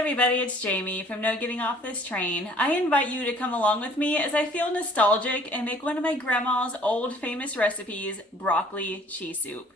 everybody, it's Jamie from No Getting Off This Train. I invite you to come along with me as I feel nostalgic and make one of my grandma's old famous recipes, broccoli cheese soup.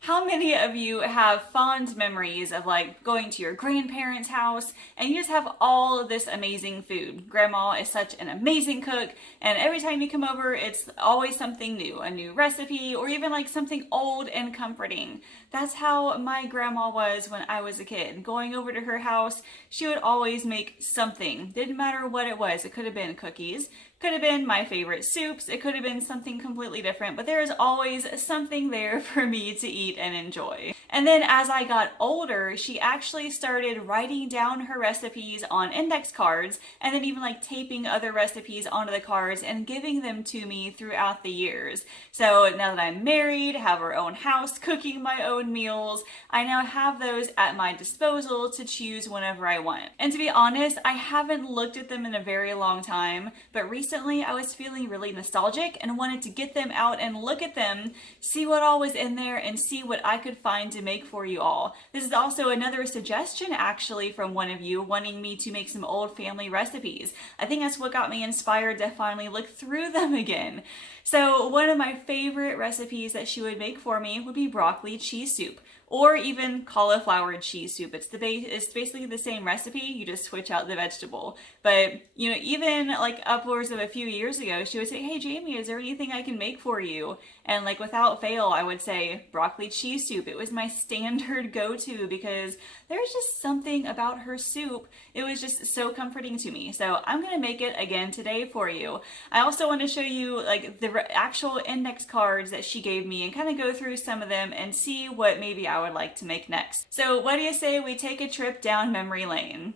How many of you have fond memories of like going to your grandparents' house and you just have all of this amazing food? Grandma is such an amazing cook, and every time you come over, it's always something new, a new recipe, or even like something old and comforting. That's how my grandma was when I was a kid. Going over to her house, she would always make something. Didn't matter what it was. It could have been cookies, could have been my favorite soups, it could have been something completely different, but there is always something there for me to eat and enjoy. And then as I got older, she actually started writing down her recipes on index cards and then even like taping other recipes onto the cards and giving them to me throughout the years. So now that I'm married, have our own house, cooking my own meals, I now have those at my disposal to choose whenever I want. And to be honest, I haven't looked at them in a very long time, but recently I was feeling really nostalgic and wanted to get them out and look at them, see what all was in there, and see what I could find to make for you all. This is also another suggestion actually from one of you wanting me to make some old family recipes. I think that's what got me inspired to finally look through them again. So one of my favorite recipes that she would make for me would be broccoli cheese soup, or even cauliflower cheese soup. It's basically the same recipe, you just switch out the vegetable. But even like upwards of a few years ago, she would say, "Hey Jamie, is there anything I can make for you?" And like without fail, I would say broccoli cheese soup. It was my standard go-to because there's just something about her soup. It was just so comforting to me. So I'm gonna make it again today for you. I also want to show you like the actual index cards that she gave me and kind of go through some of them and see what maybe I would like to make next. So what do you say we take a trip down memory lane?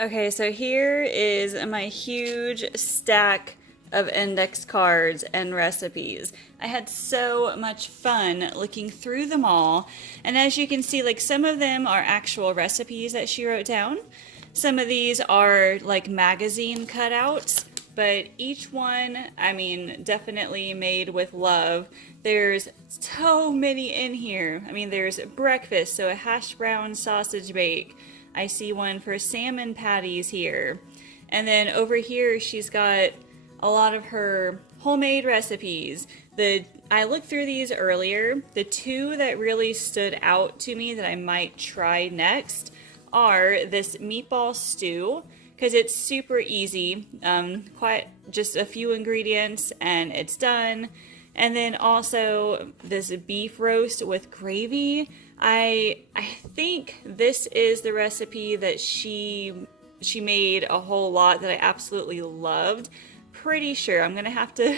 Okay, so here is my huge stack of index cards and recipes. I had so much fun looking through them all, and as you can see, like some of them are actual recipes that she wrote down. Some of these are like magazine cutouts, but each one, I mean, definitely made with love. There's so many in here. I mean, there's breakfast, so a hash brown sausage bake. I see one for salmon patties here. And then over here, she's got a lot of her homemade recipes. I looked through these earlier. The two that really stood out to me that I might try next are this meatball stew, because it's super easy, quite just a few ingredients and it's done. And then also this beef roast with gravy. I think this is the recipe that she made a whole lot that I absolutely loved. Pretty sure I'm gonna have to,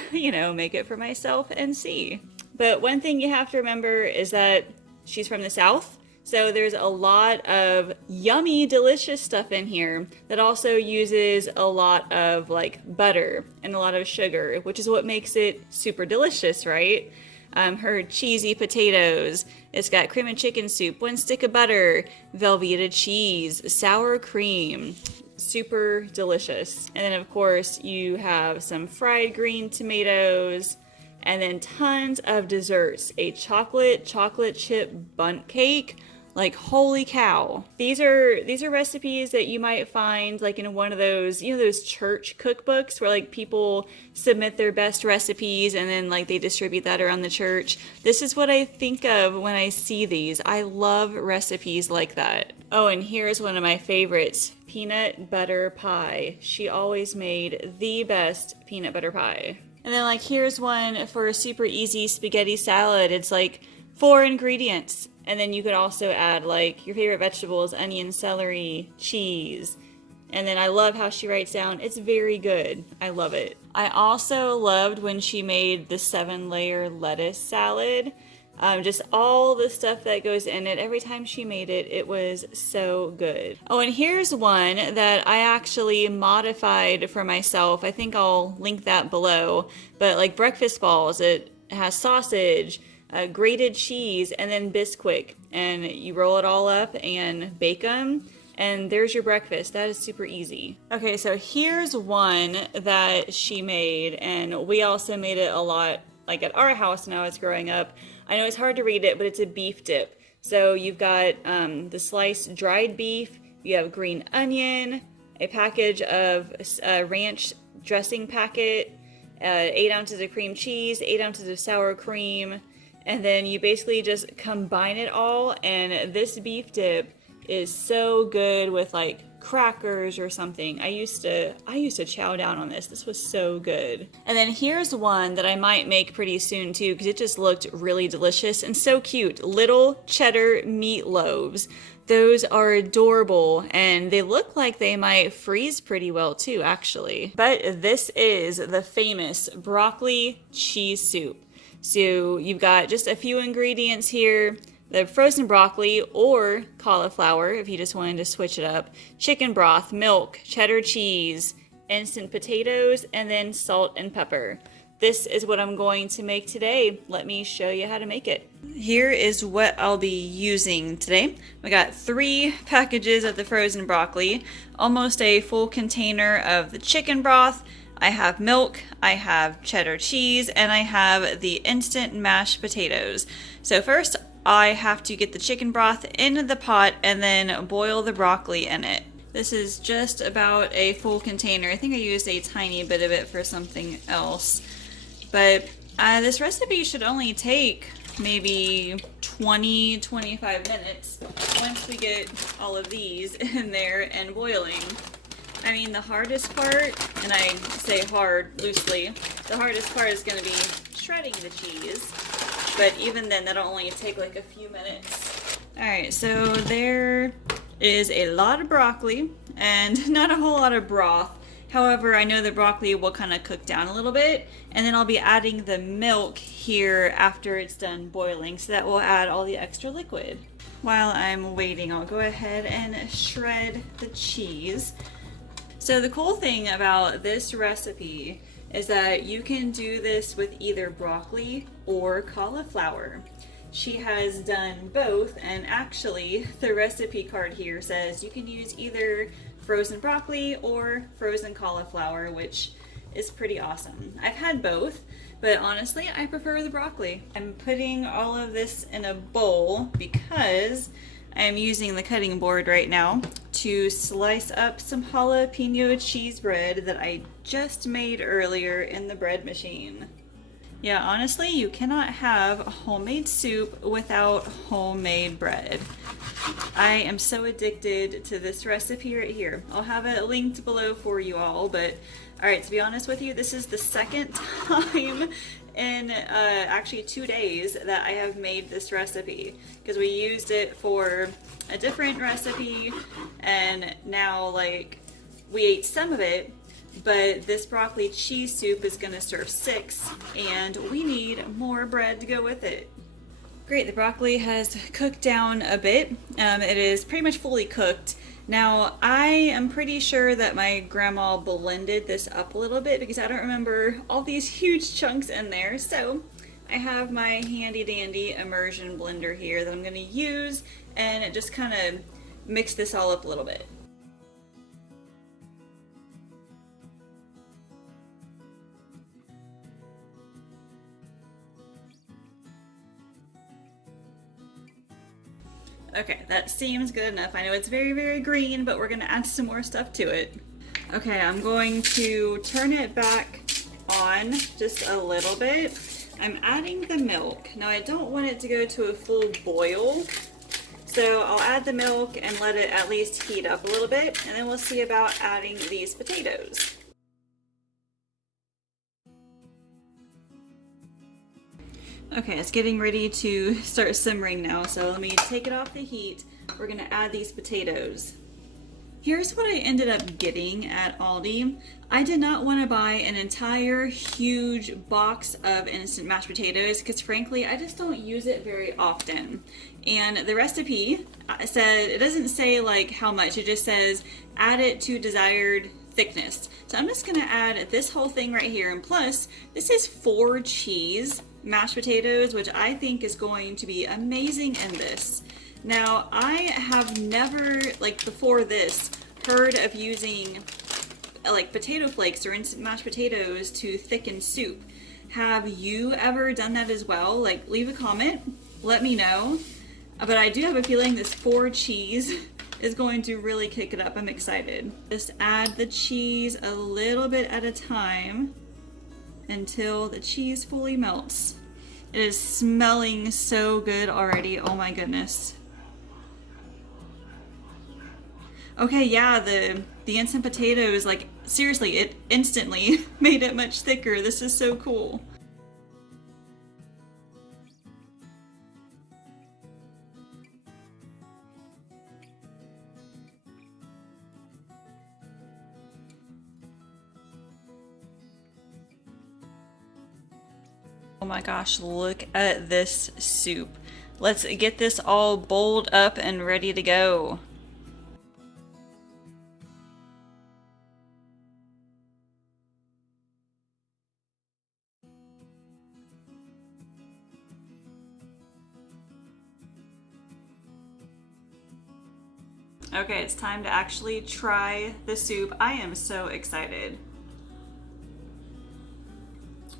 make it for myself and see. But one thing you have to remember is that she's from the South. So there's a lot of yummy, delicious stuff in here that also uses a lot of like butter and a lot of sugar, which is what makes it super delicious, right? Her cheesy potatoes, it's got cream and chicken soup, one stick of butter, Velveeta cheese, sour cream, super delicious. And then of course you have some fried green tomatoes, and then tons of desserts. A chocolate chip bundt cake. Like, holy cow. These are recipes that you might find like in one of those, those church cookbooks where like people submit their best recipes and then like they distribute that around the church. This is what I think of when I see these. I love recipes like that. Oh, and here's one of my favorites, peanut butter pie. She always made the best peanut butter pie. And then like here's one for a super easy spaghetti salad. It's like 4 ingredients. And then you could also add like your favorite vegetables, onion, celery, cheese. And then I love how she writes down, it's very good. I love it. I also loved when she made the 7-layer lettuce salad. Just all the stuff that goes in it. Every time she made it, it was so good. Oh, and here's one that I actually modified for myself. I think I'll link that below. But like breakfast balls, it has sausage, grated cheese, and then Bisquick, and you roll it all up and bake them, and there's your breakfast. That is super easy. Okay, so here's one that she made, and we also made it a lot like at our house when I was growing up. I know it's hard to read it, but it's a beef dip. So you've got the sliced dried beef, you have green onion, a package of ranch dressing packet, 8 ounces of cream cheese, 8 ounces of sour cream, and then you basically just combine it all, and this beef dip is so good with like crackers or something. I used to chow down on this. This was so good. And then here's one that I might make pretty soon too, because it just looked really delicious and so cute. Little cheddar meatloaves. Those are adorable, and they look like they might freeze pretty well too, actually. But this is the famous broccoli cheese soup. So you've got just a few ingredients here: the frozen broccoli or cauliflower if you just wanted to switch it up, chicken broth, milk, cheddar cheese, instant potatoes, and then salt and pepper. This is what I'm going to make today. Let me show you how to make it. Here is what I'll be using today. We got 3 packages of the frozen broccoli, almost a full container of the chicken broth. I have milk, I have cheddar cheese, and I have the instant mashed potatoes. So first, I have to get the chicken broth in the pot and then boil the broccoli in it. This is just about a full container. I think I used a tiny bit of it for something else. But this recipe should only take maybe 20-25 minutes once we get all of these in there and boiling. I mean, the hardest part, and I say hard loosely, the hardest part is going to be shredding the cheese. But even then, that'll only take like a few minutes. Alright, so there is a lot of broccoli and not a whole lot of broth. However, I know the broccoli will kind of cook down a little bit, and then I'll be adding the milk here after it's done boiling, so that will add all the extra liquid. While I'm waiting, I'll go ahead and shred the cheese. So the cool thing about this recipe is that you can do this with either broccoli or cauliflower. She has done both, and actually the recipe card here says you can use either frozen broccoli or frozen cauliflower, which is pretty awesome. I've had both, but honestly I prefer the broccoli. I'm putting all of this in a bowl because I'm using the cutting board right now to slice up some jalapeno cheese bread that I just made earlier in the bread machine. Yeah, honestly, you cannot have a homemade soup without homemade bread. I am so addicted to this recipe right here. I'll have it linked below for you all, but alright, to be honest with you, this is the second time in actually 2 days that I have made this recipe, because we used it for a different recipe and now like we ate some of it, but this broccoli cheese soup is going to serve 6 and we need more bread to go with it. Great, the broccoli has cooked down a bit. It is pretty much fully cooked. Now, I am pretty sure that my grandma blended this up a little bit because I don't remember all these huge chunks in there. So I have my handy dandy immersion blender here that I'm going to use and just kind of mix this all up a little bit. Okay, that seems good enough. I know it's very, very green, but we're gonna add some more stuff to it. Okay, I'm going to turn it back on just a little bit. I'm adding the milk. Now I don't want it to go to a full boil, so I'll add the milk and let it at least heat up a little bit, and then we'll see about adding these potatoes. Okay, it's getting ready to start simmering now, so let me take it off the heat. We're gonna add these potatoes. Here's what I ended up getting at Aldi. I did not want to buy an entire huge box of instant mashed potatoes because frankly, I just don't use it very often. And the recipe said, it doesn't say like how much, it just says add it to desired thickness. So I'm just gonna add this whole thing right here, and plus this is 4 cheese mashed potatoes, which I think is going to be amazing in this. Now, I have never, like before this, heard of using like potato flakes or instant mashed potatoes to thicken soup. Have you ever done that as well? Like, leave a comment, let me know. But I do have a feeling this 4 cheese is going to really kick it up. I'm excited. Just add the cheese a little bit at a time until the cheese fully melts. It is smelling so good already. Oh my goodness. Okay, yeah, the instant potatoes, like, seriously, it instantly made it much thicker. This is so cool. Oh my gosh, look at this soup. Let's get this all bowled up and ready to go. Okay, it's time to actually try the soup. I am so excited.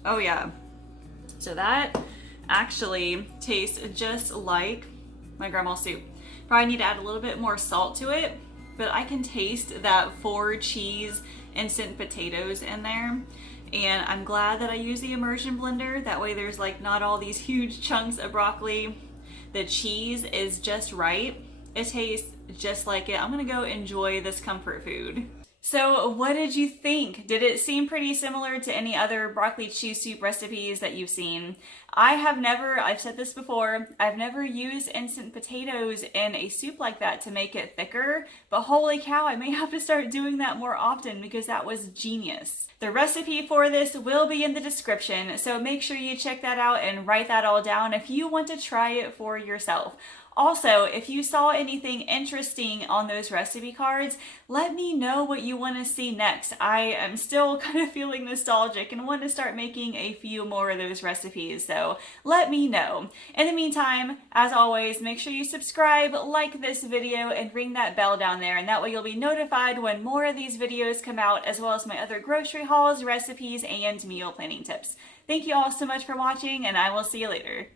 Oh yeah. So that actually tastes just like my grandma's soup. Probably need to add a little bit more salt to it, but I can taste that 4 cheese instant potatoes in there. And I'm glad that I use the immersion blender. That way there's like not all these huge chunks of broccoli. The cheese is just right. It tastes just like it. I'm gonna go enjoy this comfort food. So what did you think? Did it seem pretty similar to any other broccoli cheese soup recipes that you've seen? I've said this before, I've never used instant potatoes in a soup like that to make it thicker, but holy cow, I may have to start doing that more often because that was genius. The recipe for this will be in the description, so make sure you check that out and write that all down if you want to try it for yourself. Also, if you saw anything interesting on those recipe cards, let me know what you want to see next. I am still kind of feeling nostalgic and want to start making a few more of those recipes, so let me know. In the meantime, as always, make sure you subscribe, like this video, and ring that bell down there, and that way you'll be notified when more of these videos come out, as well as my other grocery hauls, recipes, and meal planning tips. Thank you all so much for watching, and I will see you later.